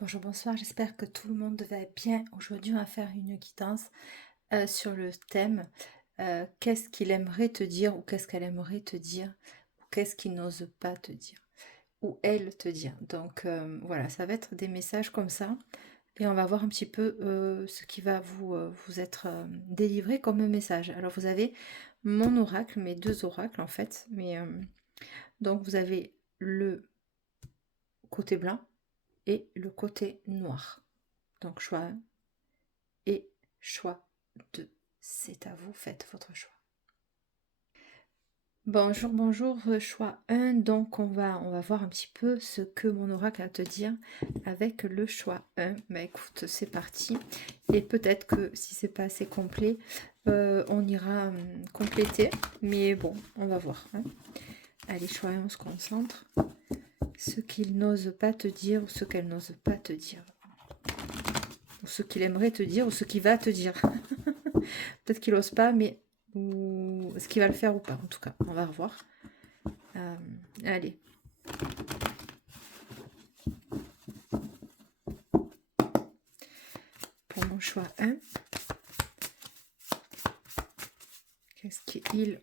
Bonjour, bonsoir, j'espère que tout le monde va bien. Aujourd'hui, on va faire une guidance sur le thème qu'est-ce qu'il aimerait te dire ou qu'est-ce qu'elle aimerait te dire ou qu'est-ce qu'il n'ose pas te dire ou elle te dire. Donc voilà, ça va être des messages comme ça et on va voir un petit peu ce qui va vous être délivré comme message. Alors vous avez mon oracle, mes deux oracles en fait, mais donc vous avez le côté blanc et le côté noir. Donc choix 1 et choix 2. C'est à vous, faites votre choix. Bonjour, bonjour, choix 1. Donc on va voir un petit peu ce que mon oracle a à te dire avec le choix 1. Bah écoute, c'est parti. Et peut-être que si c'est pas assez complet, on ira compléter. Mais bon, on va voir. Hein. Allez, choix 1, on se concentre. Ce qu'il n'ose pas te dire ou ce qu'elle n'ose pas te dire. Ou ce qu'il aimerait te dire ou ce qu'il va te dire. Peut-être qu'il n'ose pas, mais ou est-ce qu'il va le faire ou pas. En tout cas, on va revoir. Allez. Pour mon choix 1. Qu'est-ce qu'il...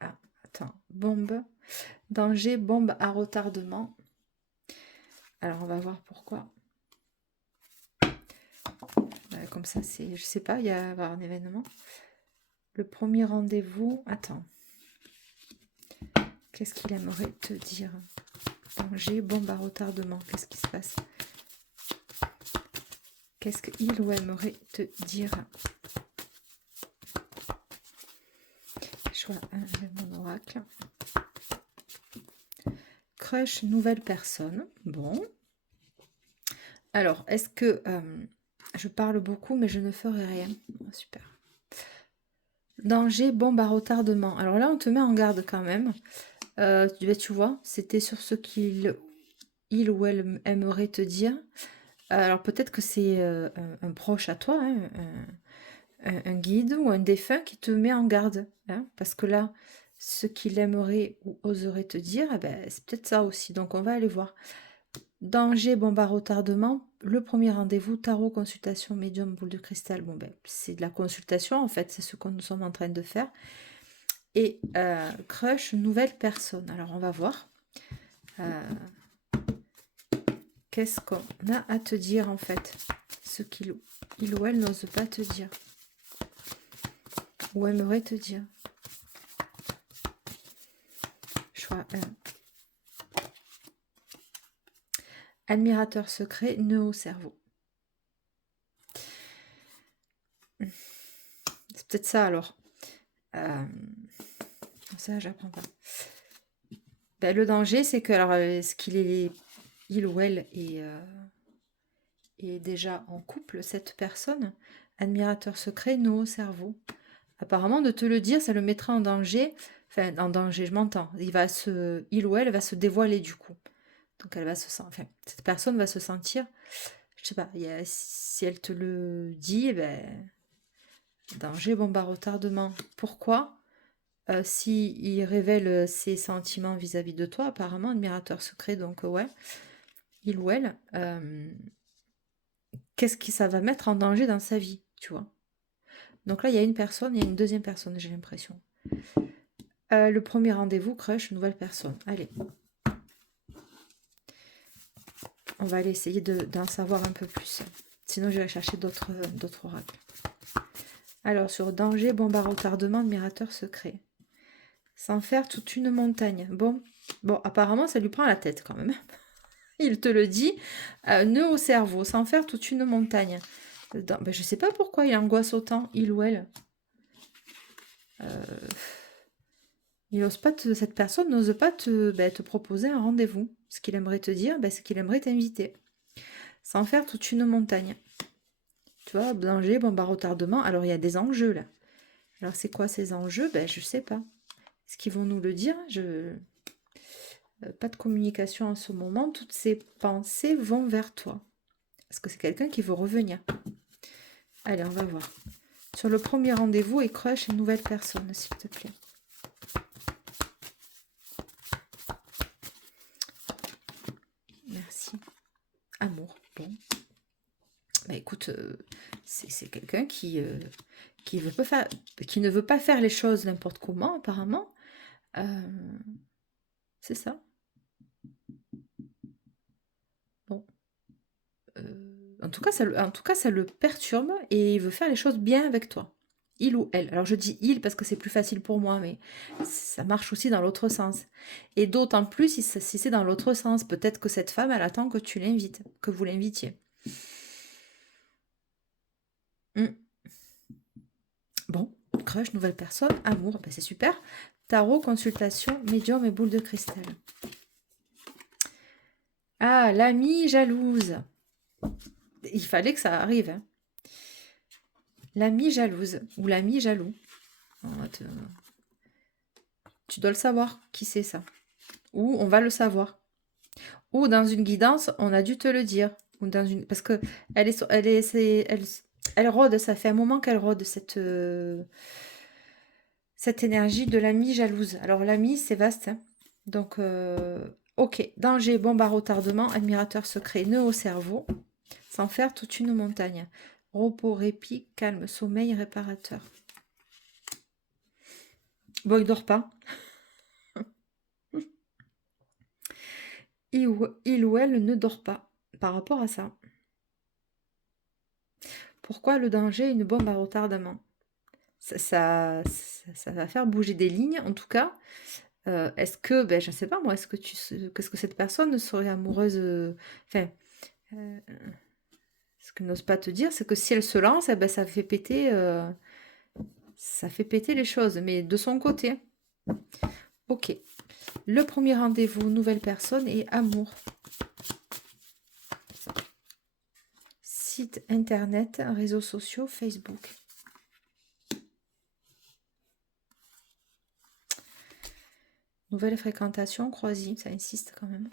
Ah, attends. Bombe. Danger, bombe à retardement. Alors, on va voir pourquoi. Comme ça, c'est... Je sais pas, il y a avoir un événement. Le premier rendez-vous... Attends. Qu'est-ce qu'il aimerait te dire? Danger, bombe à retardement. Qu'est-ce qui se passe? Qu'est-ce qu'il ou elle aimerait te dire? Choix 1 avec mon oracle. Crush, nouvelle personne. Bon. Alors, est-ce que... je parle beaucoup, mais je ne ferai rien. Oh, super. Danger, bombe à retardement. Alors là, on te met en garde quand même. Tu vois, c'était sur ce qu'il ou elle aimerait te dire. Alors peut-être que c'est un proche à toi, hein, un guide ou un défunt qui te met en garde. Hein, parce que là, ce qu'il aimerait ou oserait te dire, eh ben, c'est peut-être ça aussi. Donc on va aller voir. Danger, bombe à retardement. Le premier rendez-vous, tarot, consultation, médium, boule de cristal. Bon, ben, c'est de la consultation, en fait. C'est ce que nous sommes en train de faire. Et crush, nouvelle personne. Alors, on va voir. Qu'est-ce qu'on a à te dire, en fait? Ce qu'il ou elle n'ose pas te dire. Ou aimerait te dire. Choix 1. Admirateur secret, nœud au cerveau. C'est peut-être ça, alors. Ça, j'apprends pas. Ben, le danger, c'est que, alors, est-ce qu'il est... Il ou elle est déjà en couple, cette personne? Admirateur secret, nœud au cerveau. Apparemment, de te le dire, ça le mettra en danger. Enfin, en danger, je m'entends. Il ou elle va se dévoiler du coup. Donc elle va se sentir... Enfin, cette personne va se sentir... Je sais pas, si elle te le dit, ben... Danger, bombe à retardement. Pourquoi? Si il révèle ses sentiments vis-à-vis de toi, apparemment, admirateur secret, donc ouais, il ou elle, qu'est-ce que ça va mettre en danger dans sa vie, tu vois? Donc là, il y a une personne, il y a une deuxième personne, j'ai l'impression. Le premier rendez-vous, crush, nouvelle personne. Allez. On va aller essayer d'en savoir un peu plus. Sinon, je vais chercher d'autres oracles. Alors, sur danger, bombe à retardement, admirateur secret. Sans faire toute une montagne. Bon, apparemment, ça lui prend la tête quand même. Il te le dit. Nœud au cerveau, sans faire toute une montagne. Ben, je sais pas pourquoi il angoisse autant, il ou elle. Il n'ose pas cette personne n'ose pas te proposer un rendez-vous. Ce qu'il aimerait te dire, c'est qu'il aimerait t'inviter. Sans faire toute une montagne. Tu vois, danger, bombe à retardement. Alors, il y a des enjeux, là. Alors, c'est quoi ces enjeux? Je sais pas. Est-ce qu'ils vont nous le dire? Pas de communication en ce moment. Toutes ces pensées vont vers toi. Est-ce que c'est quelqu'un qui veut revenir? Allez, on va voir. Sur le premier rendez-vous, et crush une nouvelle personne, s'il te plaît. Merci. Amour. Bon. écoute, c'est quelqu'un qui ne veut pas faire les choses n'importe comment, apparemment. Euh, c'est ça. Bon. En tout cas, ça le perturbe et il veut faire les choses bien avec toi. Il ou elle. Alors je dis il parce que c'est plus facile pour moi, mais ça marche aussi dans l'autre sens. Et d'autant plus si c'est dans l'autre sens. Peut-être que cette femme, elle attend que tu l'invites, que vous l'invitiez. Hmm. Bon, crush, nouvelle personne, amour, ben c'est super. Tarot, consultation, médium et boule de cristal. Ah, l'amie jalouse. Il fallait que ça arrive. Hein. L'amie jalouse ou l'ami jaloux. Tu dois le savoir, qui c'est ça. Ou on va le savoir. Ou dans une guidance, on a dû te le dire. Ou dans une... Parce que elle rôde, ça fait un moment qu'elle rôde cette énergie de l'amie jalouse. Alors l'amie, c'est vaste. Hein. Donc, ok. Danger, bombe à retardement, admirateur secret, nœud au cerveau. Sans faire toute une montagne. Repos, répit, calme, sommeil réparateur. Bon, il dort pas. Il ou elle ne dort pas par rapport à ça. Pourquoi le danger est une bombe à retardement? Ça va faire bouger des lignes, en tout cas. Est-ce que, ben, je ne sais pas moi, qu'est-ce que cette personne serait amoureuse enfin, ce que n'ose pas te dire, c'est que si elle se lance, eh ben, ça fait péter les choses, mais de son côté. Ok. Le premier rendez-vous, nouvelle personne et amour. Site internet, réseaux sociaux, Facebook. Nouvelle fréquentation, croisille, ça insiste quand même.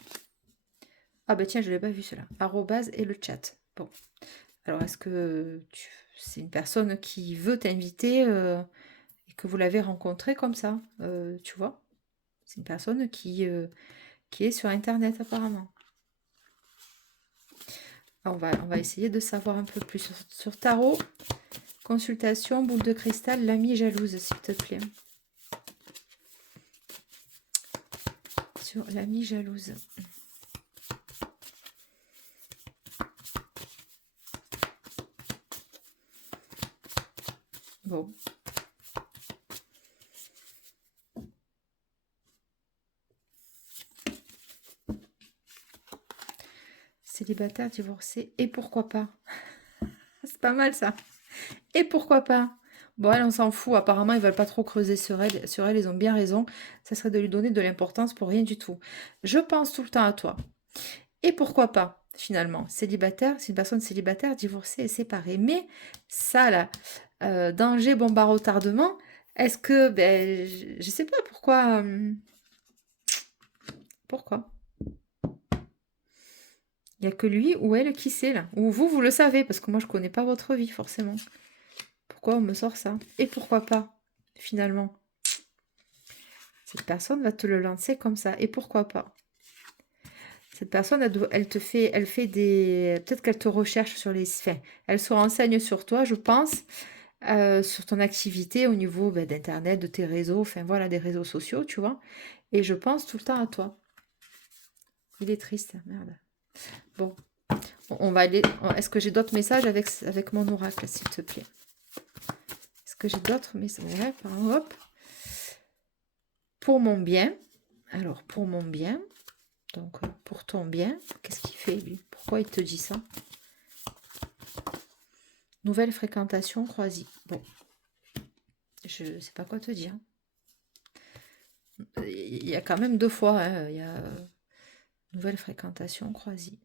Ah bah tiens, je ne l'ai pas vu cela. Arrobase et le chat. Bon. Alors, est-ce que c'est une personne qui veut t'inviter et que vous l'avez rencontré comme ça tu vois? C'est une personne qui est sur Internet apparemment. Alors, on va essayer de savoir un peu plus sur tarot. Consultation, boule de cristal, l'amie jalouse, s'il te plaît. Sur l'amie jalouse. Bon. Célibataire, divorcé, et pourquoi pas? C'est pas mal ça. Et pourquoi pas? Bon, elle, on s'en fout. Apparemment, ils veulent pas trop creuser sur elle. Sur elle, ils ont bien raison. Ça serait de lui donner de l'importance pour rien du tout. Je pense tout le temps à toi. Et pourquoi pas, finalement? Célibataire, c'est une personne célibataire, divorcée et séparée. Mais ça, là, danger, bombe à retardement, est-ce que, ben, je sais pas pourquoi. Pourquoi? Il n'y a que lui ou elle qui sait, là. Ou vous, vous le savez, parce que moi, je connais pas votre vie, forcément. Pourquoi on me sort ça? Et pourquoi pas, finalement? Cette personne va te le lancer comme ça. Et pourquoi pas? Cette personne, elle fait des... Peut-être qu'elle te recherche sur les... Enfin, elle se renseigne sur toi, je pense, sur ton activité au niveau ben, d'Internet, de tes réseaux, enfin voilà, des réseaux sociaux, tu vois. Et je pense tout le temps à toi. Il est triste, merde. Bon, on va aller... Est-ce que j'ai d'autres messages avec mon oracle, s'il te plaît? Est-ce que j'ai d'autres messages? Ouais, hop. Pour mon bien. Alors, pour mon bien. Donc, pour ton bien. Qu'est-ce qu'il fait, lui? Pourquoi il te dit ça? Nouvelle fréquentation, croisie. Bon. Je ne sais pas quoi te dire. Il y a quand même 2 fois. Hein, il y a nouvelle fréquentation, croisie.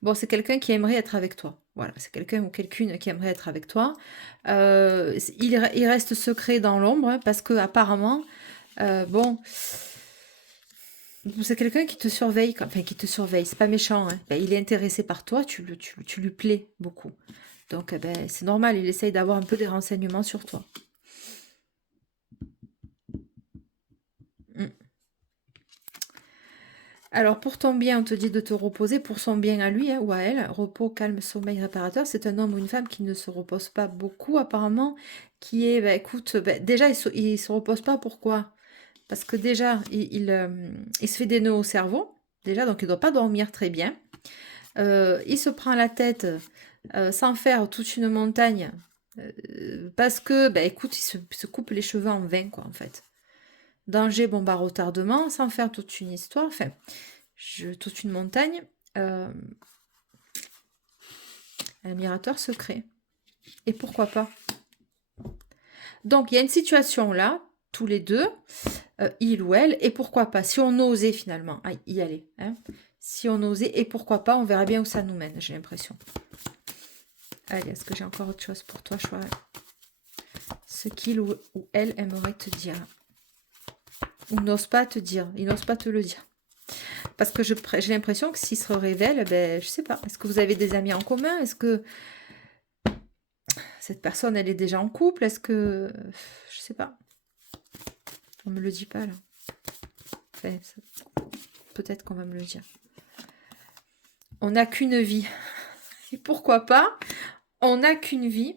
Bon, c'est quelqu'un qui aimerait être avec toi. Voilà, c'est quelqu'un ou quelqu'une qui aimerait être avec toi. Il reste secret dans l'ombre hein, parce que apparemment, bon, c'est quelqu'un qui te surveille, enfin qui te surveille. C'est pas méchant. Hein. Ben, il est intéressé par toi, tu lui plais beaucoup. Donc, ben, c'est normal. Il essaye d'avoir un peu des renseignements sur toi. Alors, pour ton bien, on te dit de te reposer, pour son bien à lui, hein, ou à elle, repos, calme, sommeil réparateur. C'est un homme ou une femme qui ne se repose pas beaucoup, apparemment, qui est, bah, écoute, bah, déjà, il se repose pas, pourquoi? Parce que déjà, il se fait des nœuds au cerveau, déjà, donc il doit pas dormir très bien. Il se prend la tête sans faire toute une montagne, parce que, bah, écoute, il se coupe les cheveux en 20, quoi, en fait. Danger, bon, bah, retardement, sans faire toute une histoire, enfin, toute une montagne. euh, Admirateur secret. Et pourquoi pas? Donc, il y a une situation là, tous les deux, il ou elle, et pourquoi pas? Si on osait finalement y aller, hein, si on osait, et pourquoi pas, on verra bien où ça nous mène, j'ai l'impression. Allez, est-ce que j'ai encore autre chose pour toi, choix? Ce qu'il ou elle aimerait te dire. Ou n'ose pas te dire, il n'ose pas te le dire. Parce que j'ai l'impression que s'il se révèle, ben, je sais pas, est-ce que vous avez des amis en commun? Est-ce que cette personne, elle est déjà en couple? Est-ce que... Je sais pas. On me le dit pas, là. Enfin, peut-être qu'on va me le dire. On n'a qu'une vie. Et pourquoi pas? On n'a qu'une vie.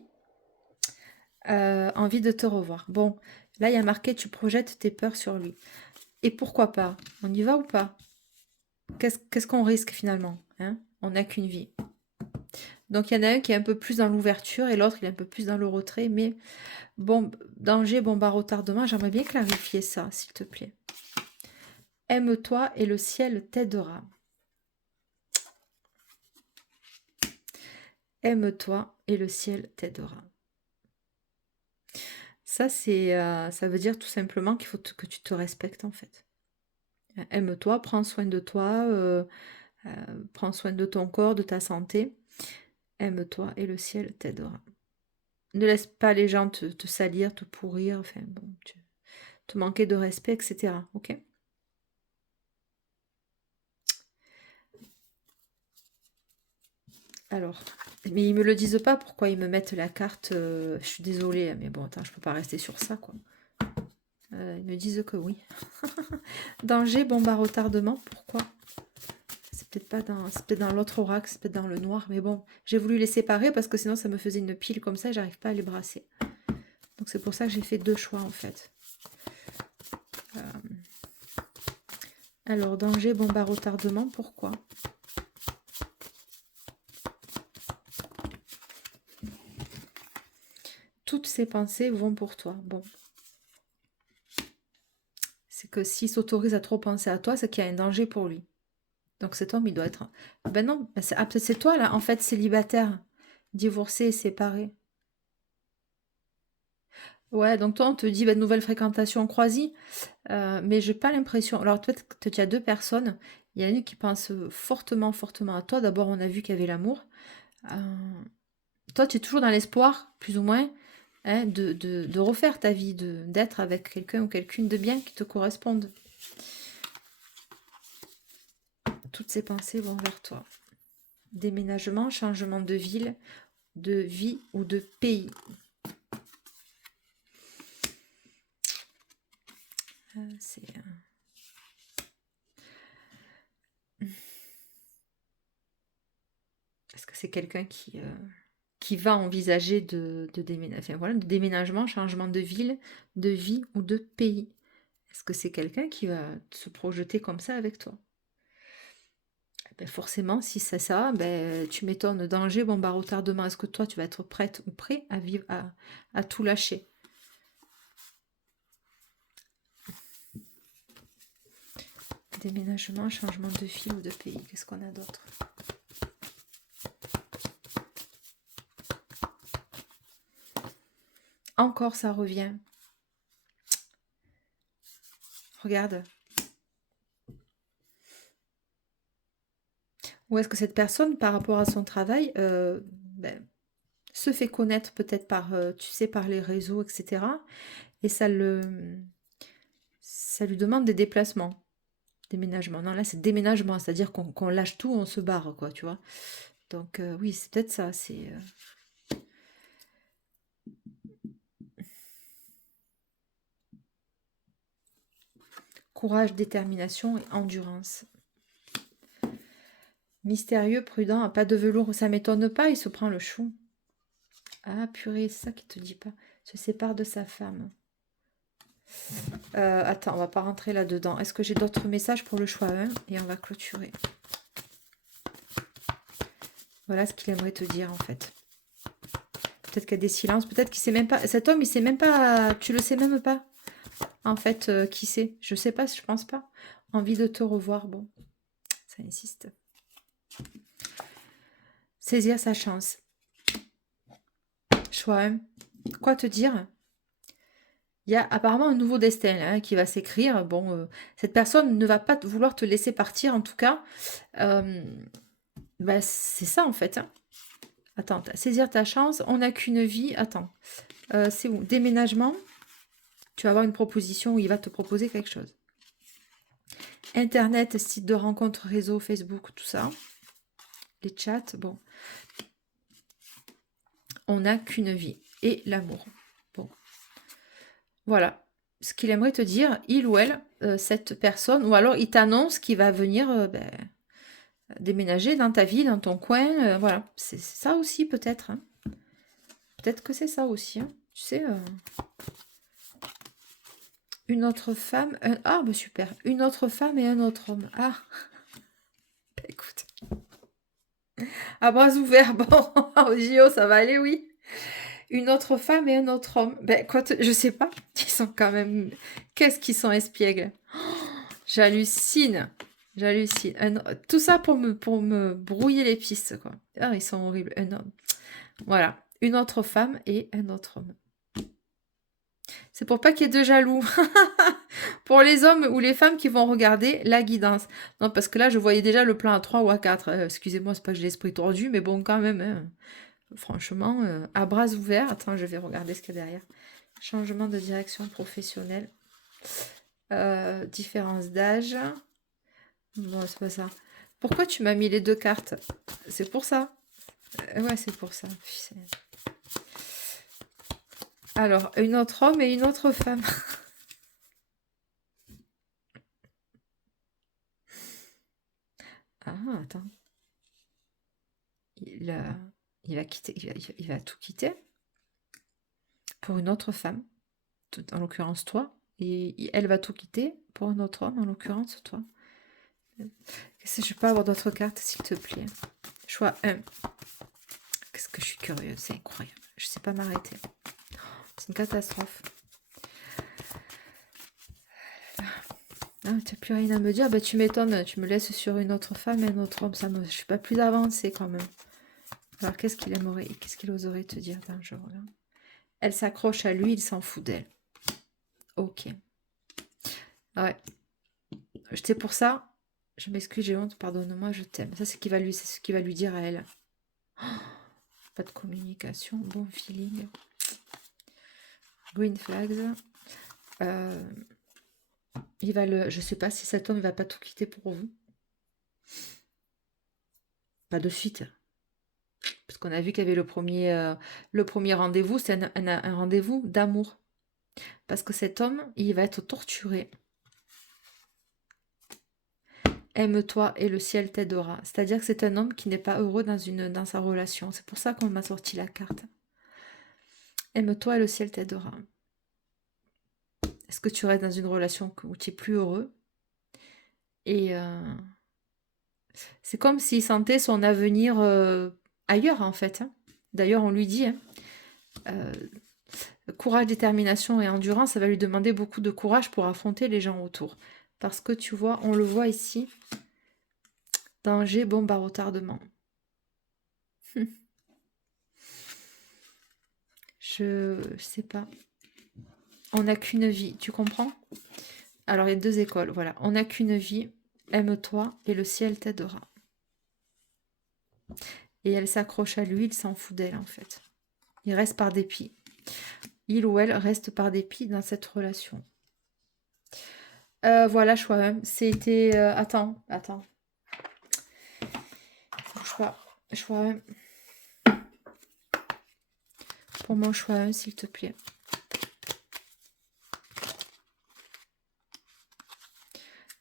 Envie de te revoir. Bon, là, il y a marqué, tu projettes tes peurs sur lui. Et pourquoi pas? On y va ou pas? Qu'est-ce qu'on risque finalement, hein? On n'a qu'une vie. Donc, il y en a un qui est un peu plus dans l'ouverture et l'autre, il est un peu plus dans le retrait. Mais bon, danger, bon, bah, retardement, j'aimerais bien clarifier ça, s'il te plaît. Aime-toi et le ciel t'aidera. Aime-toi et le ciel t'aidera. Ça, ça veut dire tout simplement qu'il faut que tu te respectes en fait. Aime-toi, prends soin de toi, prends soin de ton corps, de ta santé. Aime-toi et le ciel t'aidera. Ne laisse pas les gens te salir, te pourrir, enfin bon, te manquer de respect, etc. Ok? Alors, mais ils me le disent pas pourquoi ils me mettent la carte. Je suis désolée, mais bon, attends, je peux pas rester sur ça, quoi. Ils me disent que oui. Danger, bon bah retardement, pourquoi? C'est peut-être dans l'autre oracle, c'est peut-être dans le noir, mais bon, j'ai voulu les séparer parce que sinon ça me faisait une pile comme ça et j'arrive pas à les brasser. Donc c'est pour ça que j'ai fait deux choix en fait. Alors, danger, bon bah retardement, pourquoi? Toutes ces pensées vont pour toi. Bon. C'est que s'il s'autorise à trop penser à toi, c'est qu'il y a un danger pour lui. Donc cet homme, il doit être... Ben non, peut-être c'est toi là, en fait, célibataire, divorcé, séparé. Ouais, donc toi, on te dit ben, nouvelle fréquentation croisée, mais j'ai pas l'impression. Alors peut-être que tu as deux personnes. Il y en a une qui pense fortement, fortement à toi. D'abord, on a vu qu'il y avait l'amour. Euh, Toi, tu es toujours dans l'espoir, plus ou moins, hein, de refaire ta vie, d'être avec quelqu'un ou quelqu'une de bien qui te corresponde. Toutes ces pensées vont vers toi. Déménagement, changement de ville, de vie ou de pays. C'est... Est-ce que c'est quelqu'un qui va envisager de déménager, enfin, voilà, de déménagement, changement de ville, de vie ou de pays? Est-ce que c'est quelqu'un qui va se projeter comme ça avec toi? Ben forcément, si c'est ça, ben, tu m'étonnes. Danger, bon, bah, retardement. Est-ce que toi, tu vas être prête ou prêt à vivre, à tout lâcher? Déménagement, changement de ville ou de pays. Qu'est-ce qu'on a d'autre? Encore, ça revient. Regarde. Ou est-ce que cette personne, par rapport à son travail, ben, se fait connaître peut-être par, tu sais, par les réseaux, etc. Et ça lui demande des déplacements, déménagement. Non, là, c'est déménagement, c'est-à-dire qu'on lâche tout, on se barre, quoi, tu vois. Donc, oui, c'est peut-être ça. C'est courage, détermination et endurance. Mystérieux, prudent, pas de velours, ça m'étonne pas, il se prend le chou. Ah purée, c'est ça qu'il te dit pas. Se sépare de sa femme. Attends, on va pas rentrer là-dedans. Est-ce que j'ai d'autres messages pour le choix 1? Et on va clôturer. Voilà ce qu'il aimerait te dire en fait. Peut-être qu'il y a des silences, peut-être qu'il sait même pas. Cet homme, il sait même pas. Tu le sais même pas. En fait, qui c'est? Je sais pas, je pense pas. Envie de te revoir, bon. Ça insiste. Saisir sa chance. Choix 1. Quoi te dire? Il y a apparemment un nouveau destin là, qui va s'écrire. Bon, cette personne ne va pas vouloir te laisser partir, en tout cas. Bah, c'est ça, en fait. Hein. Attends, saisir ta chance. On n'a qu'une vie. Attends. C'est où? Déménagement. Tu vas avoir une proposition où il va te proposer quelque chose. Internet, site de rencontre, réseau, Facebook, tout ça. Les chats, bon. On n'a qu'une vie. Et l'amour. Bon. Voilà. Ce qu'il aimerait te dire, il ou elle, cette personne, ou alors il t'annonce qu'il va venir déménager dans ta vie, dans ton coin. Voilà. C'est ça aussi, peut-être. Hein. Peut-être que c'est ça aussi. Hein. Tu sais... Une autre femme... Ah, bah super. Une autre femme et un autre homme. Ah, bah, écoute. À bras ouverts, bon, au JO, ça va aller, oui. Une autre femme et un autre homme. Ben, quoi, je sais pas. Ils sont quand même... Qu'est-ce qu'ils sont espiègles. J'hallucine. J'hallucine. Tout ça pour me brouiller les pistes, quoi. Ah, ils sont horribles. Un homme. Voilà. Une autre femme et un autre homme. C'est pour pas qu'il y ait de jaloux. Pour les hommes ou les femmes qui vont regarder la guidance. Non, parce que là, je voyais déjà le plan à 3 ou à 4. Excusez-moi, c'est pas que j'ai l'esprit tordu, mais bon, quand même. Hein. Franchement, à bras ouverts. Attends, je vais regarder ce qu'il y a derrière. Changement de direction professionnelle. Différence d'âge. Non, c'est pas ça. Pourquoi tu m'as mis les deux cartes? C'est pour ça. Ouais, c'est pour ça. Alors, une autre homme et une autre femme. Ah, attends. Il va quitter, il va tout quitter pour une autre femme, en l'occurrence toi, et elle va tout quitter pour un autre homme, en l'occurrence toi. Qu'est-ce que je peux avoir d'autres cartes, s'il te plaît? Choix 1. Qu'est-ce que je suis curieuse, c'est incroyable. Je sais pas m'arrêter. C'est une catastrophe. Ah, tu n'as plus rien à me dire. Bah, tu m'étonnes, tu me laisses sur une autre femme et un autre homme. Je suis pas plus avancée quand même. Alors, qu'est-ce qu'il oserait te dire d'un jour là? Elle s'accroche à lui, il s'en fout d'elle. Ok. Ouais. C'est pour ça. Je m'excuse, j'ai honte, pardonne-moi, je t'aime. Ça, c'est ce qu'il va lui dire à elle. Oh, pas de communication, bon feeling. Green flags. Je sais pas si cet homme ne va pas tout quitter pour vous. Pas de suite. Parce qu'on a vu qu'il y avait le premier rendez-vous, c'est un rendez-vous d'amour. Parce que cet homme, il va être torturé. Aime-toi et le ciel t'aidera. C'est-à-dire que c'est un homme qui n'est pas heureux dans sa relation. C'est pour ça qu'on m'a sorti la carte. Aime-toi et le ciel t'aidera. Est-ce que tu restes dans une relation où tu es plus heureux? Et c'est comme s'il sentait son avenir ailleurs, en fait. Hein. D'ailleurs, on lui dit, hein, courage, détermination et endurance, ça va lui demander beaucoup de courage pour affronter les gens autour. Parce que tu vois, on le voit ici, danger, bombe à retardement. Je sais pas. On n'a qu'une vie, tu comprends? Alors, il y a deux écoles, voilà. On n'a qu'une vie, aime-toi et le ciel t'aidera. Et elle s'accroche à lui, il s'en fout d'elle, en fait. Il reste par dépit. Il ou elle reste par dépit dans cette relation. Voilà, choix 1. C'était... attends. Bouge pas. Choix 1. Pour mon choix 1, s'il te plaît.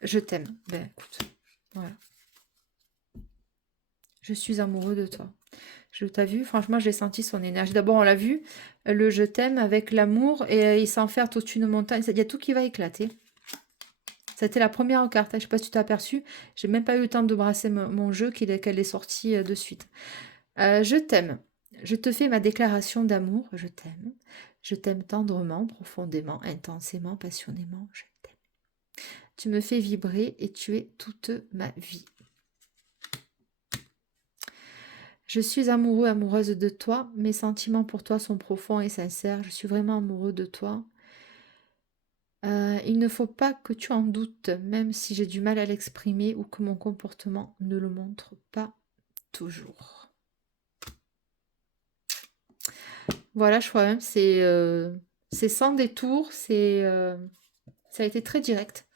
Je t'aime. Ben, écoute. Voilà. Je suis amoureux de toi. Je t'ai vu, franchement, j'ai senti son énergie. D'abord, on l'a vu, le je t'aime avec l'amour et il s'enferme toute une montagne. Il y a tout qui va éclater. C'était la première carte. Je ne sais pas si tu t'es aperçu. J'ai même pas eu le temps de brasser mon jeu qu'elle est sortie de suite. Je t'aime. Je te fais ma déclaration d'amour. Je t'aime. Je t'aime tendrement, profondément, intensément, passionnément. Je t'aime. Tu me fais vibrer et tu es toute ma vie. Je suis amoureux, amoureuse de toi. Mes sentiments pour toi sont profonds et sincères. Je suis vraiment amoureux de toi. Il ne faut pas que tu en doutes, même si j'ai du mal à l'exprimer ou que mon comportement ne le montre pas toujours. Voilà, je crois même, c'est sans détour, ça a été très direct.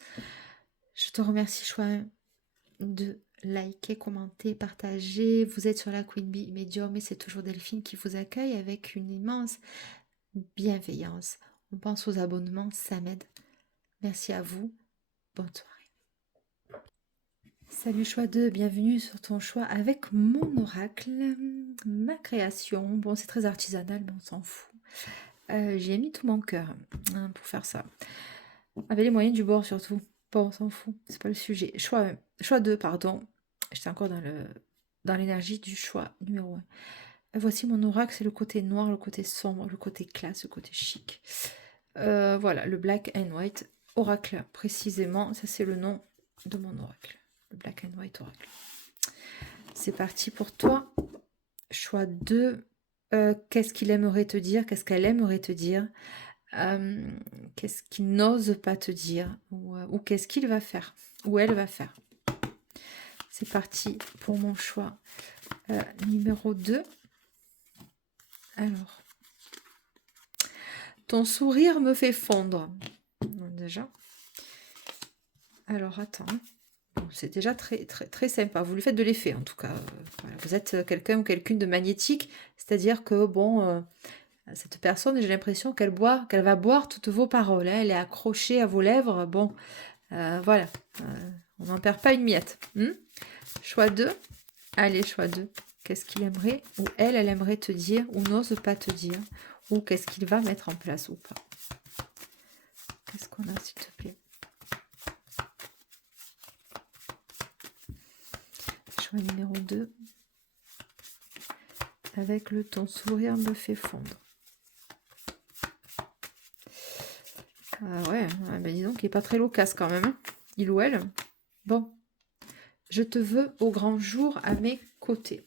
Je te remercie, Chouin, de liker, commenter, partager. Vous êtes sur la Queen Bee Medium et c'est toujours Delphine qui vous accueille avec une immense bienveillance. On pense aux abonnements, ça m'aide. Merci à vous. Bonne soirée. Salut choix 2, bienvenue sur ton choix avec mon oracle, ma création. Bon, c'est très artisanal, mais on s'en fout. J'ai mis tout mon cœur pour faire ça. Avec les moyens du bord surtout. Bon, on s'en fout, c'est pas le sujet. Choix 2, pardon. J'étais encore dans l'énergie du choix numéro 1. Voici mon oracle, c'est le côté noir, le côté sombre, le côté classe, le côté chic. Voilà, le Black and White Oracle, précisément. Ça, c'est le nom de mon oracle. Le Black and White Oracle. C'est parti pour toi. Choix 2. Qu'est-ce qu'il aimerait te dire? Qu'est-ce qu'elle aimerait te dire? Qu'est-ce qu'il n'ose pas te dire? Ou qu'est-ce qu'il va faire? Ou elle va faire? C'est parti pour mon choix numéro 2. Alors. Ton sourire me fait fondre. Déjà. Alors, attends. Bon, c'est déjà très, très, très sympa. Vous lui faites de l'effet, en tout cas. Voilà. Vous êtes quelqu'un ou quelqu'une de magnétique. C'est-à-dire que, bon, cette personne, j'ai l'impression qu'elle va boire toutes vos paroles. Hein. Elle est accrochée à vos lèvres. Bon, voilà. On n'en perd pas une miette. Choix 2. Allez, choix 2. Qu'est-ce qu'il aimerait ou elle aimerait te dire ou n'ose pas te dire? Ou qu'est-ce qu'il va mettre en place ou pas? Qu'est-ce qu'on a, s'il te plaît? Choix numéro 2. Avec le ton sourire me fait fondre. Ah ouais, ben dis donc, il n'est pas très loquace quand même. Hein, il ou elle. Bon. Je te veux au grand jour à mes côtés.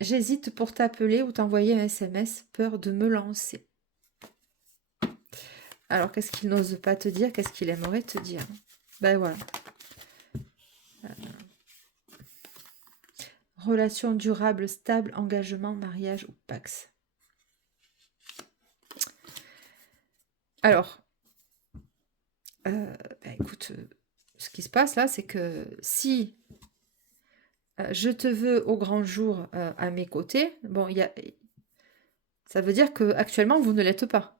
J'hésite pour t'appeler ou t'envoyer un SMS, peur de me lancer. Alors, qu'est-ce qu'il n'ose pas te dire? Qu'est-ce qu'il aimerait te dire? Ben voilà. Relation durable, stable, engagement, mariage ou pax. Alors, écoute, ce qui se passe là, c'est que si je te veux au grand jour à mes côtés, bon, ça veut dire que actuellement vous ne l'êtes pas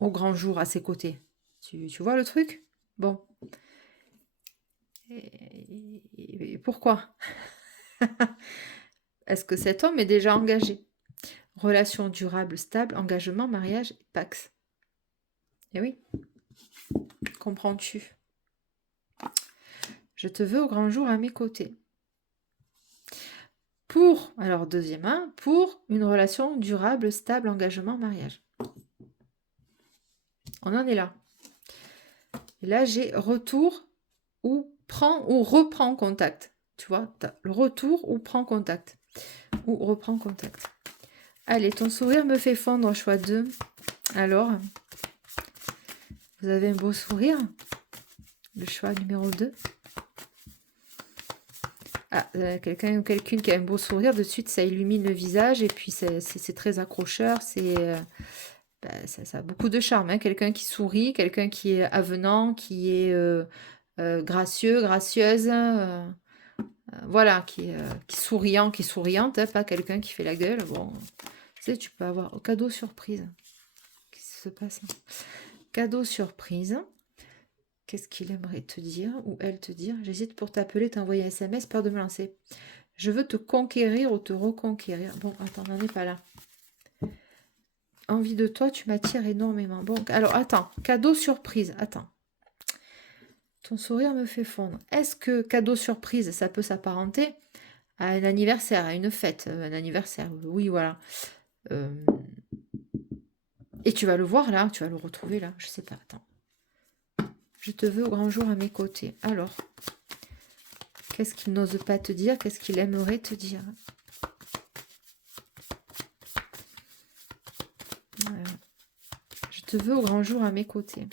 au grand jour à ses côtés. Tu vois le truc? Bon. Et pourquoi? Est-ce que cet homme est déjà engagé? Relation durable, stable, engagement, mariage, pax. Eh oui. Comprends-tu? Je te veux au grand jour à mes côtés. Alors deuxième 1, pour une relation durable, stable, engagement, mariage. On en est là. Et là, j'ai retour ou reprend contact. Tu vois, le retour ou prend contact. Ou reprend contact. Allez, ton sourire me fait fondre, choix 2. Alors, vous avez un beau sourire. Le choix numéro 2. Ah, quelqu'un ou quelqu'une qui a un beau sourire, de suite ça illumine le visage et puis c'est très accrocheur, ça a beaucoup de charme. Hein. Quelqu'un qui sourit, quelqu'un qui est avenant, qui est gracieux, gracieuse, voilà, qui est souriant, qui est souriante, hein, pas quelqu'un qui fait la gueule. Bon, tu sais, tu peux avoir un cadeau surprise. Qu'est-ce qui se passe? Cadeau surprise. Qu'est-ce qu'il aimerait te dire ou elle te dire? J'hésite pour t'appeler, t'envoyer un SMS, peur de me lancer. Je veux te conquérir ou te reconquérir. Bon, attends, on n'en est pas là. Envie de toi, tu m'attires énormément. Bon, alors attends, cadeau surprise. Attends. Ton sourire me fait fondre. Est-ce que cadeau surprise, ça peut s'apparenter à un anniversaire, à une fête, un anniversaire? Oui, voilà. Et tu vas le voir là, tu vas le retrouver là. Je sais pas, attends. Je te veux au grand jour à mes côtés. Alors, qu'est-ce qu'il n'ose pas te dire? Qu'est-ce qu'il aimerait te dire? Voilà. Je te veux au grand jour à mes côtés.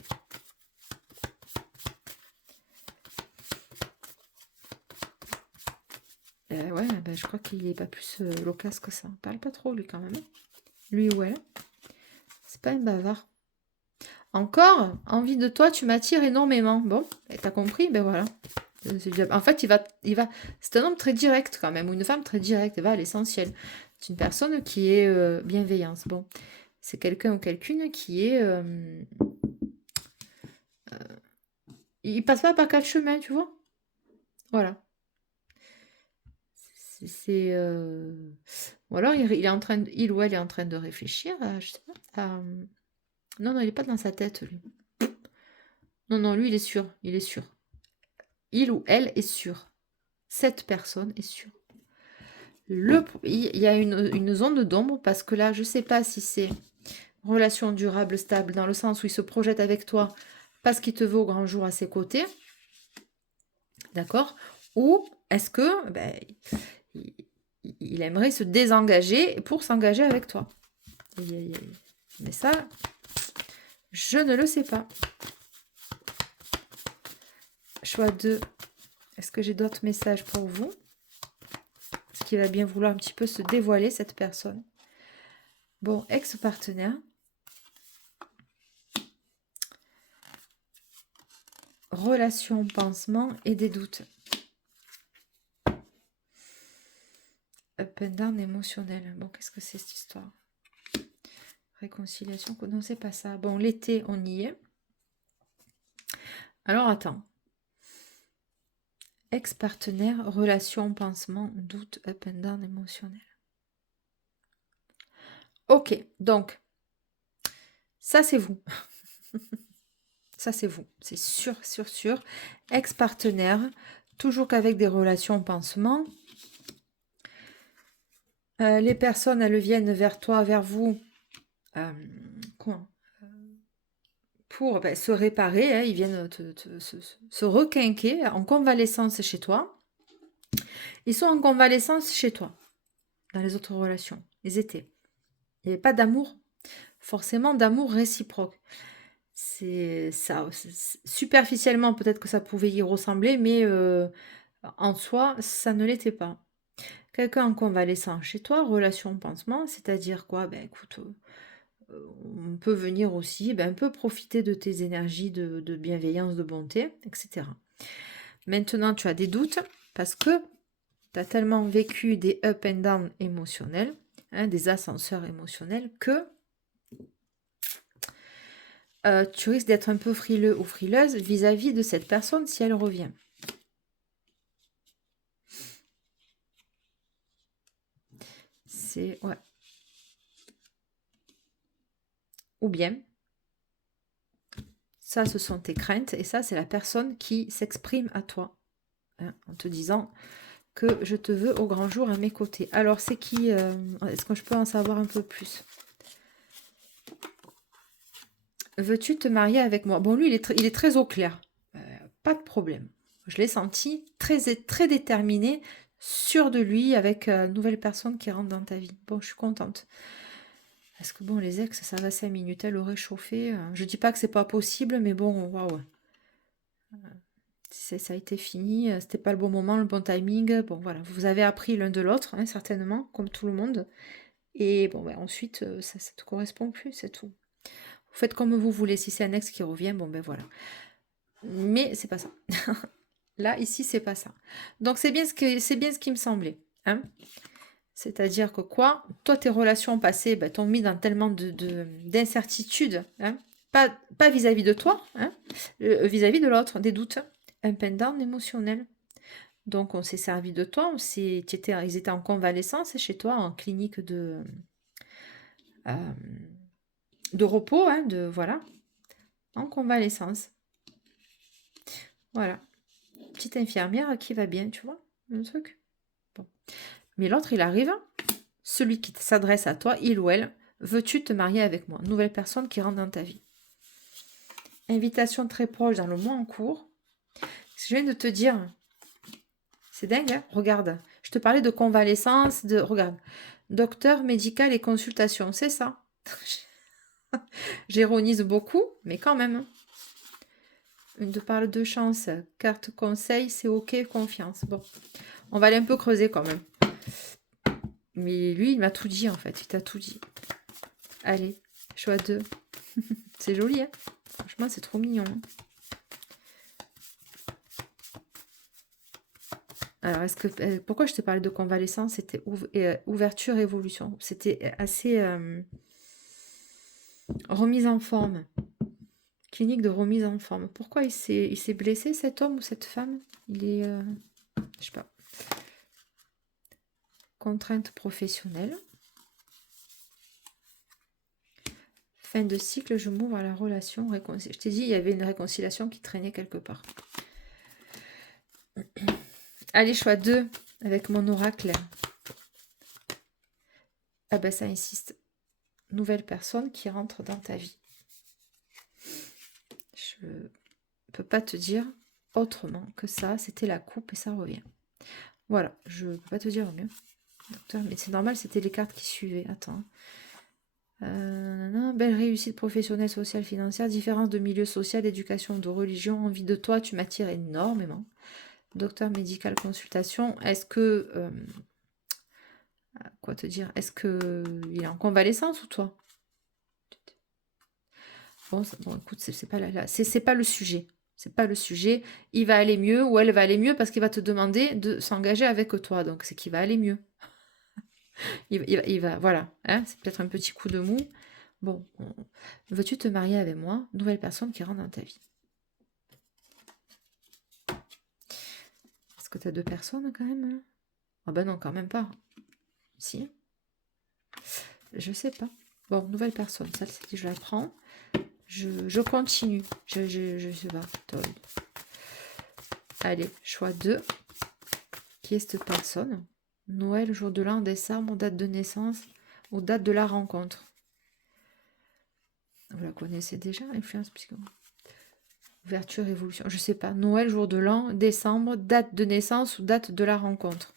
Ouais, ben, je crois qu'il n'est pas plus loquace que ça. Il parle pas trop lui quand même. Lui ou elle. C'est pas un bavard. Encore, envie de toi, tu m'attires énormément. Bon, t'as compris? Ben voilà. En fait, c'est un homme très direct quand même, ou une femme très directe, elle va à l'essentiel. C'est une personne qui est bienveillance. Bon, c'est quelqu'un ou quelqu'une qui est... il passe pas par quatre chemins, tu vois? Voilà. Ou alors il est en train il ou elle est en train de réfléchir je sais pas, non, non, il est pas dans sa tête, lui. Non, non, lui, il est sûr, il est sûr. Il ou elle est sûr. Cette personne est sûre. Il y a une zone d'ombre parce que là, je sais pas si c'est relation durable, stable, dans le sens où il se projette avec toi parce qu'il te veut au grand jour à ses côtés. D'accord? Ou est-ce que ben, il aimerait se désengager pour s'engager avec toi? Mais ça, je ne le sais pas. Choix 2. Est-ce que j'ai d'autres messages pour vous? Est-ce qu'il va bien vouloir un petit peu se dévoiler, cette personne? Bon, ex-partenaire. Relation, pansement et des doutes. Up and down émotionnel. Bon, qu'est-ce que c'est cette histoire? Réconciliation, non, c'est pas ça. Bon, l'été, on y est. Alors, attends. Ex-partenaire, relation, pansement, doute, up and down émotionnel. Ok, donc, ça c'est vous. Ça c'est vous, c'est sûr, sûr, sûr. Ex-partenaire, toujours qu'avec des relations pansement. Les personnes, elles viennent vers toi, vers vous. Quoi pour se réparer, hein, ils viennent se requinquer en convalescence chez toi. Ils sont en convalescence chez toi, dans les autres relations. Ils étaient. Il n'y avait pas d'amour, forcément d'amour réciproque. C'est ça. Superficiellement, peut-être que ça pouvait y ressembler, mais en soi, ça ne l'était pas. Quelqu'un en convalescence chez toi, relation pansement, c'est-à-dire quoi? Ben écoute, on peut venir aussi, un peu profiter de tes énergies de bienveillance, de bonté, etc. Maintenant, tu as des doutes parce que tu as tellement vécu des up and down émotionnels, hein, des ascenseurs émotionnels, que tu risques d'être un peu frileux ou frileuse vis-à-vis de cette personne si elle revient. C'est... Ouais. Ou bien, ça, ce sont tes craintes, et ça, c'est la personne qui s'exprime à toi, hein, en te disant que je te veux au grand jour à mes côtés. Alors, c'est qui est-ce que je peux en savoir un peu plus? Veux-tu te marier avec moi? Bon, lui, il est très au clair. Pas de problème. Je l'ai senti très, très déterminé, sûr de lui, avec une nouvelle personne qui rentre dans ta vie. Bon, je suis contente. Parce que bon, les ex, ça va 5 minutes, elle aurait chauffé. Je dis pas que c'est pas possible, mais bon, waouh. Ça a été fini, c'était pas le bon moment, le bon timing. Bon, voilà, vous avez appris l'un de l'autre, hein, certainement, comme tout le monde. Et bon, ensuite, ça te correspond plus, c'est tout. Vous faites comme vous voulez. Si c'est un ex qui revient, bon, ben voilà. Mais c'est pas ça. Là, ici, c'est pas ça. Donc, c'est bien ce qui me semblait. Hein. C'est-à-dire que quoi? Toi, tes relations passées t'ont mis dans tellement d'incertitudes. Hein, pas vis-à-vis de toi, hein, vis-à-vis de l'autre, des doutes. Un pendant émotionnel. Donc, on s'est servi de toi, ils étaient en convalescence chez toi, en clinique euh, de repos, hein, voilà, en convalescence. Voilà. Petite infirmière qui va bien, tu vois, le truc. Bon. Mais l'autre, il arrive, celui qui s'adresse à toi, il ou elle, veux-tu te marier avec moi? Nouvelle personne qui rentre dans ta vie. Invitation très proche dans le mois en cours. Je viens de te dire, c'est dingue, hein? Regarde, je te parlais de convalescence, regarde, docteur, médical et consultation, c'est ça. J'ironise beaucoup, mais quand même. Une te parle de chance, carte conseil, c'est ok, confiance. Bon, on va aller un peu creuser quand même. Mais lui, il m'a tout dit en fait, il t'a tout dit. Allez, choix 2. C'est joli, hein? Franchement, c'est trop mignon. Alors, pourquoi je te parlais de convalescence? C'était ouverture, évolution. C'était assez remise en forme. Clinique de remise en forme. Pourquoi il s'est blessé, cet homme ou cette femme? Il est, je sais pas. Contrainte professionnelle. Fin de cycle, je m'ouvre à la relation. Je t'ai dit, il y avait une réconciliation qui traînait quelque part. Allez, choix 2, avec mon oracle. Ah ben, ça insiste. Nouvelle personne qui rentre dans ta vie. Je ne peux pas te dire autrement que ça. C'était la coupe et ça revient. Voilà, je ne peux pas te dire mieux. Docteur, mais c'est normal, c'était les cartes qui suivaient. Attends. Belle réussite professionnelle, sociale, financière, différence de milieu social, d'éducation, de religion, envie de toi, tu m'attires énormément. Docteur médical, consultation, est-ce que... quoi te dire? Est-ce que il est en convalescence ou toi? Bon, écoute, c'est pas le sujet. C'est pas le sujet. Il va aller mieux ou elle va aller mieux parce qu'il va te demander de s'engager avec toi. Donc, c'est qu'il va aller mieux. Il va, voilà. Hein, c'est peut-être un petit coup de mou. Bon, veux-tu te marier avec moi? Nouvelle personne qui rentre dans ta vie. Est-ce que tu as 2 personnes quand même, hein? Ah ben non, quand même pas. Si. Je sais pas. Bon, nouvelle personne. Celle-ci, je la prends. Je continue. Je sais pas. Allez, choix 2. Qui est cette personne? Noël, jour de l'an, décembre, date de naissance ou date de la rencontre. Vous la connaissez déjà, influence psychologique. Ouverture, évolution, je sais pas. Noël, jour de l'an, décembre, date de naissance ou date de la rencontre.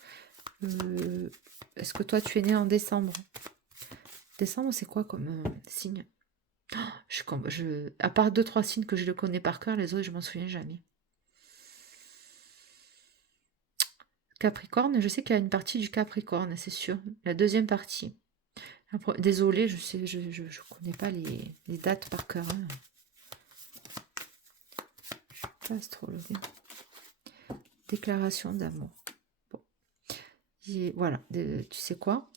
Est-ce que toi, tu es né en décembre? Décembre, c'est quoi comme signe? À part 2-3 signes que je le connais par cœur, les autres, je m'en souviens jamais. Capricorne, je sais qu'il y a une partie du Capricorne, c'est sûr. La deuxième partie. Désolée, je sais, je connais pas les dates par cœur. Hein. Je suis pas astrologue. Déclaration d'amour. Bon. Voilà, tu sais quoi?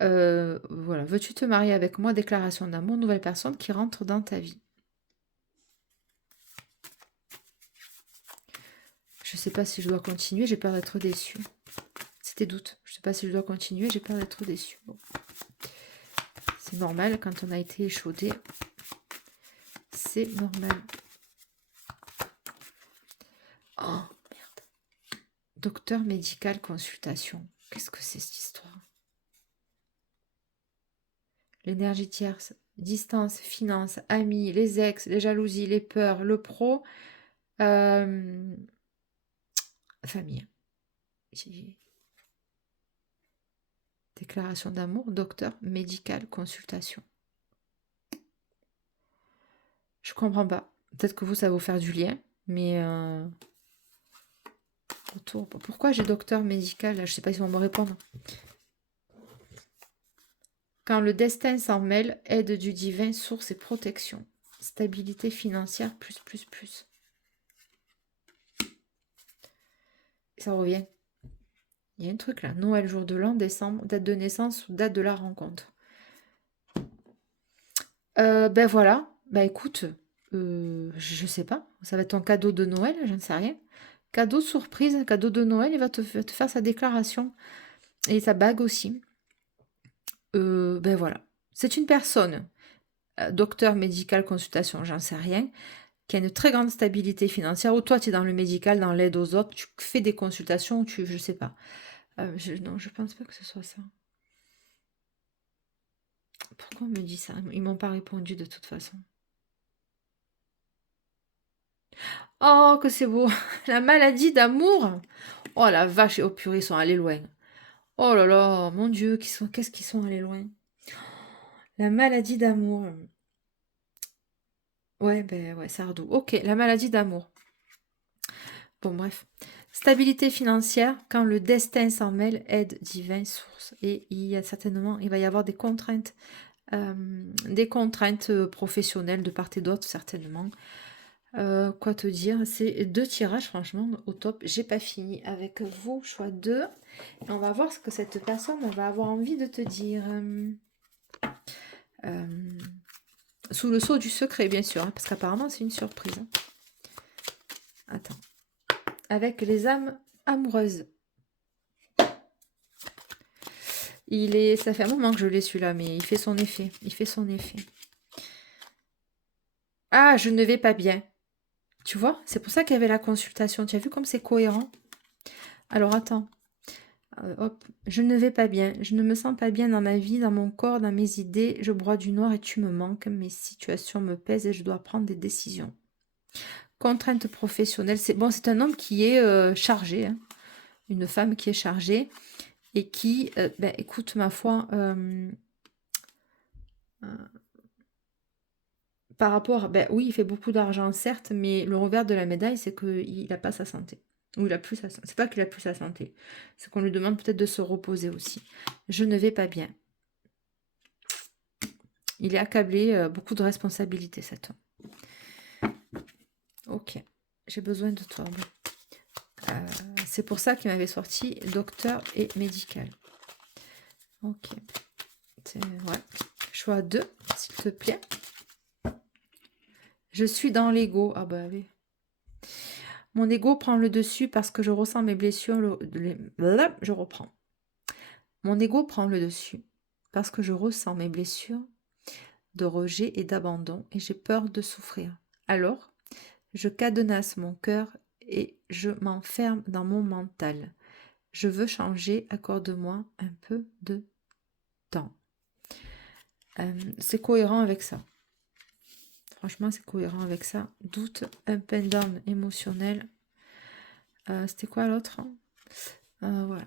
Voilà, veux-tu te marier avec moi? Déclaration d'amour, nouvelle personne qui rentre dans ta vie. Je sais pas si je dois continuer, j'ai peur d'être déçue. C'était doute. Je sais pas si je dois continuer, j'ai peur d'être déçue. Bon. C'est normal quand on a été échaudé. C'est normal. Oh, merde. Docteur médical, consultation. Qu'est-ce que c'est cette histoire? L'énergie tierce, distance, finance, amis, les ex, les jalousies, les peurs, le pro, famille. Déclaration d'amour, docteur médical, consultation. Je comprends pas. Peut-être que vous, ça va vous faire du lien, mais pourquoi j'ai docteur médical? Là, je sais pas s'ils vont me répondre. Quand le destin s'en mêle, aide du divin, source et protection. Stabilité financière, plus. Et ça revient. Il y a un truc là. Noël, jour de l'an, décembre, date de naissance ou date de la rencontre. Ben voilà. Bah écoute, je sais pas, ça va être ton cadeau de Noël, j'en sais rien. Cadeau surprise, cadeau de Noël, il va te faire sa déclaration et sa bague aussi. Ben voilà. C'est une personne, docteur médical, consultation, j'en sais rien, qui a une très grande stabilité financière, ou toi tu es dans le médical, dans l'aide aux autres, tu fais des consultations, je sais pas. Non, je pense pas que ce soit ça. Pourquoi on me dit ça? Ils m'ont pas répondu de toute façon. Oh, que c'est beau! La maladie d'amour! Oh la vache, oh purée, ils sont allés loin. Oh là là, mon Dieu, qu'est-ce qu'ils sont allés loin. La maladie d'amour. Ouais, ben ouais, Sardou. Ok, la maladie d'amour. Bon, bref. Stabilité financière, quand le destin s'en mêle, aide divin, source. Et il va y avoir des contraintes professionnelles de part et d'autre, certainement. Quoi te dire? C'est 2 tirages, franchement, au top. J'ai pas fini avec vous, choix 2. Et on va voir ce que cette personne va avoir envie de te dire. Euh, Sous le sceau du secret, bien sûr, hein, parce qu'apparemment, c'est une surprise. Hein. Attends. Avec les âmes amoureuses. Ça fait un moment que je l'ai celui-là, mais il fait son effet. Il fait son effet. Ah, je ne vais pas bien. Tu vois, c'est pour ça qu'il y avait la consultation. Tu as vu comme c'est cohérent? Alors attends. Hop. Je ne vais pas bien. Je ne me sens pas bien dans ma vie, dans mon corps, dans mes idées. Je broie du noir et tu me manques. Mes situations me pèsent et je dois prendre des décisions. Contrainte professionnelle. C'est un homme qui est chargé. Hein. Une femme qui est chargée et qui, écoute, ma foi, par rapport, oui, il fait beaucoup d'argent, certes, mais le revers de la médaille, c'est qu'il n'a pas sa santé. Ou il a plus sa santé. C'est pas qu'il a plus sa santé. C'est qu'on lui demande peut-être de se reposer aussi. Je ne vais pas bien. Il est accablé, beaucoup de responsabilités, cet homme. Ok. J'ai besoin de toi. C'est pour ça qu'il m'avait sorti docteur et médical. Ok. Ouais. Choix 2, s'il te plaît. Je suis dans l'ego. Ah bah oui. Mon ego prend le dessus parce que je ressens mes blessures. Je reprends. Mon ego prend le dessus parce que je ressens mes blessures de rejet et d'abandon et j'ai peur de souffrir. Alors, je cadenasse mon cœur et je m'enferme dans mon mental. Je veux changer, accorde-moi un peu de temps. C'est cohérent avec ça. Franchement, c'est cohérent avec ça. Doute, up and down émotionnel. C'était quoi l'autre? Voilà.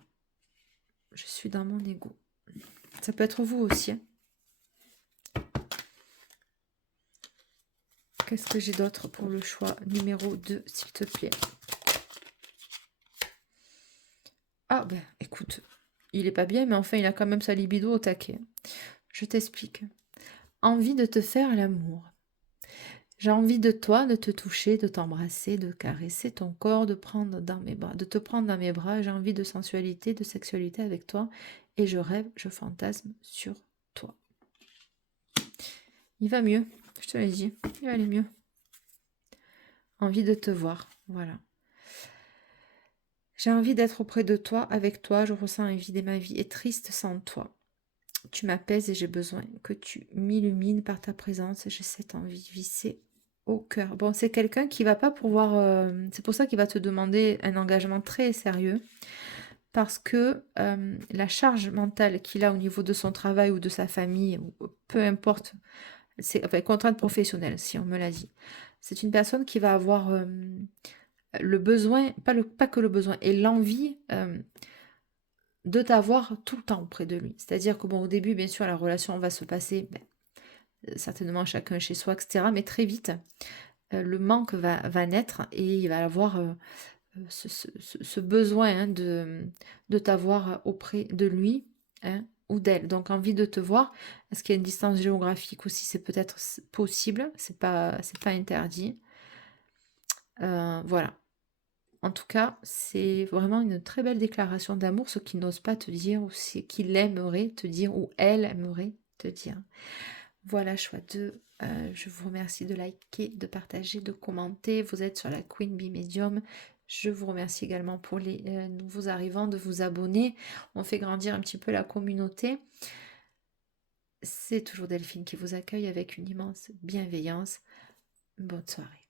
Je suis dans mon ego. Ça peut être vous aussi. Hein. Qu'est-ce que j'ai d'autre pour le choix numéro 2, s'il te plaît? Ah, ben, écoute, il est pas bien, mais enfin, il a quand même sa libido au taquet. Je t'explique. Envie de te faire l'amour. J'ai envie de toi, de te toucher, de t'embrasser, de caresser ton corps, de prendre dans mes bras, de te prendre dans mes bras. J'ai envie de sensualité, de sexualité avec toi. Et je rêve, je fantasme sur toi. Il va mieux, je te l'ai dit. Il va aller mieux. Envie de te voir, voilà. J'ai envie d'être auprès de toi, avec toi. Je ressens envie de ma vie est triste sans toi. Tu m'apaises et j'ai besoin que tu m'illumines par ta présence. J'ai cette envie vissée au cœur. Bon, c'est quelqu'un qui va pas pouvoir... c'est pour ça qu'il va te demander un engagement très sérieux. Parce que la charge mentale qu'il a au niveau de son travail ou de sa famille, ou peu importe, c'est contrainte professionnelle, si on me l'a dit. C'est une personne qui va avoir le besoin, pas que le besoin, et l'envie de t'avoir tout le temps auprès de lui. C'est-à-dire que bon, au début, bien sûr, la relation va se passer certainement chacun chez soi, etc. Mais très vite, le manque va naître et il va avoir ce besoin hein, de t'avoir auprès de lui hein, ou d'elle. Donc envie de te voir. Est-ce qu'il y a une distance géographique aussi? C'est peut-être possible, c'est pas interdit. Voilà. En tout cas, c'est vraiment une très belle déclaration d'amour, ce qu'il n'ose pas te dire, ou ce qu'il aimerait te dire, ou elle aimerait te dire. Voilà, choix 2. Je vous remercie de liker, de partager, de commenter. Vous êtes sur la Queen Bee Medium. Je vous remercie également pour les nouveaux arrivants de vous abonner. On fait grandir un petit peu la communauté. C'est toujours Delphine qui vous accueille avec une immense bienveillance. Bonne soirée.